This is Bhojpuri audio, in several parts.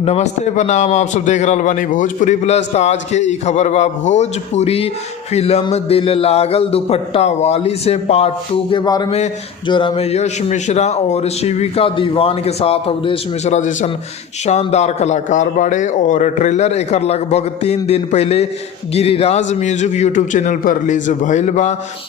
नमस्ते प्रणाम, आप सब देख रहल बानी भोजपुरी प्लस। तो आज के ई खबर बा भोजपुरी फिल्म दिल लागल दुपट्टा वाली से पार्ट 2 के बारे में, जो में यश मिश्रा और शिविका दीवान के साथ अवधेश मिश्रा जैसन शानदार कलाकार बाड़े। और ट्रेलर एकर लगभग 3 दिन पहले गिरिराज म्यूजिक यूट्यूब चैनल पर रिलीज भइल बा,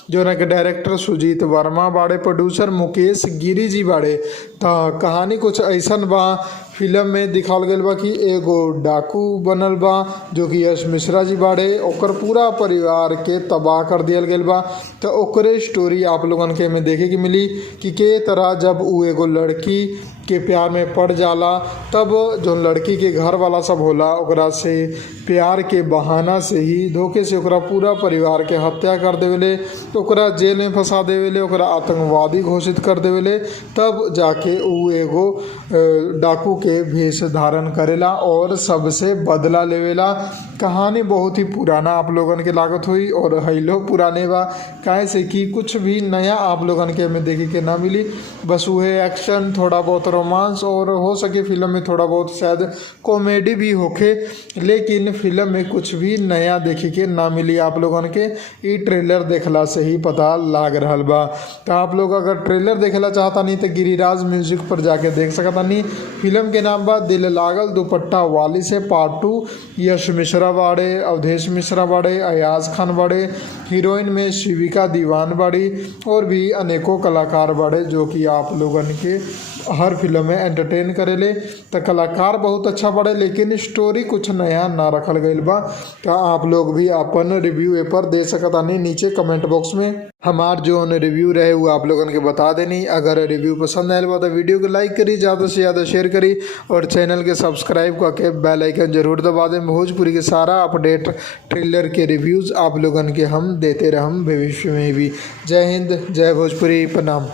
जो के डायरेक्टर सुजीत वर्मा बाड़े, प्रोड्यूसर मुकेश गिरी जी बाड़े। तो कहानी कुछ ऐसन बा, फिल्म में दिखाल गया बा कि एगो डाकू बनल बा जो कि यश मिश्रा जी बाड़े, ओकर पूरा परिवार के तबाह कर दिया गया बा। तो ओकरे स्टोरी आप लोगन के में देखे के मिली कि के तरह जब उ एगो लड़की के प्यार में पड़ जाला, तब जो लड़की के घर वाला सब होला ओकरा से प्यार के बहाना से ही धोखे से ओकरा पूरा परिवार के हत्या कर देवेले, तो ओकरा जेल में फंसा देवेले, ओकरा आतंकवादी घोषित कर देवेले। तब जाके उ एगो डाकू के भेष धारण करेला और सबसे बदला लेवेला। कहानी बहुत ही पुराना आप लोगन के लागत हुई और हैलो पुराने बा, काहे से कि कुछ भी नया आप लोगन के में देखे के ना मिली। बस वह एक्शन, थोड़ा बहुत रोमांस और हो सके फिल्म में थोड़ा बहुत शायद कॉमेडी भी होखे, लेकिन फिल्म में कुछ भी नया देखे के ना मिली आप लोगन के। ई ट्रेलर देखला से ही पता लाग रहल बा। तो आप लोग अगर ट्रेलर देखेला चाहता नहीं तो गिरिराज म्यूजिक पर जाके देख सकता नहीं। फिल्म के नाम बा दिल लागल दुपट्टा वाली से पार्ट 2। यश मिश्रा बाड़े, अवधेश मिश्रा बाड़े, अयाज खान बाड़े, हीरोइन में शिविका दीवान बाड़ी और भी अनेकों कलाकार बाड़े, जो कि आप लोगन के हर फिल्म में एंटरटेन करेले। तो कलाकार बहुत अच्छा बाड़े, लेकिन स्टोरी कुछ नया ना रखल गईल बा। तो आप लोग भी अपन रिव्यू ए पर दे सकता नहीं नीचे कमेंट बॉक्स में। हमार जो रिव्यू रहे वो आप लोगन के बता देनी। अगर रिव्यू पसंद आयल बा तो वीडियो को लाइक करी, ज़्यादा से ज़्यादा शेयर करी और चैनल के सब्सक्राइब करके बेल आइकन जरूर दबा दें। भोजपुरी के सारा अपडेट ट्रेलर के रिव्यूज़ आप लोगन के हम देते रहम भविष्य में भी। जय हिंद, जय भोजपुरी, प्रणाम।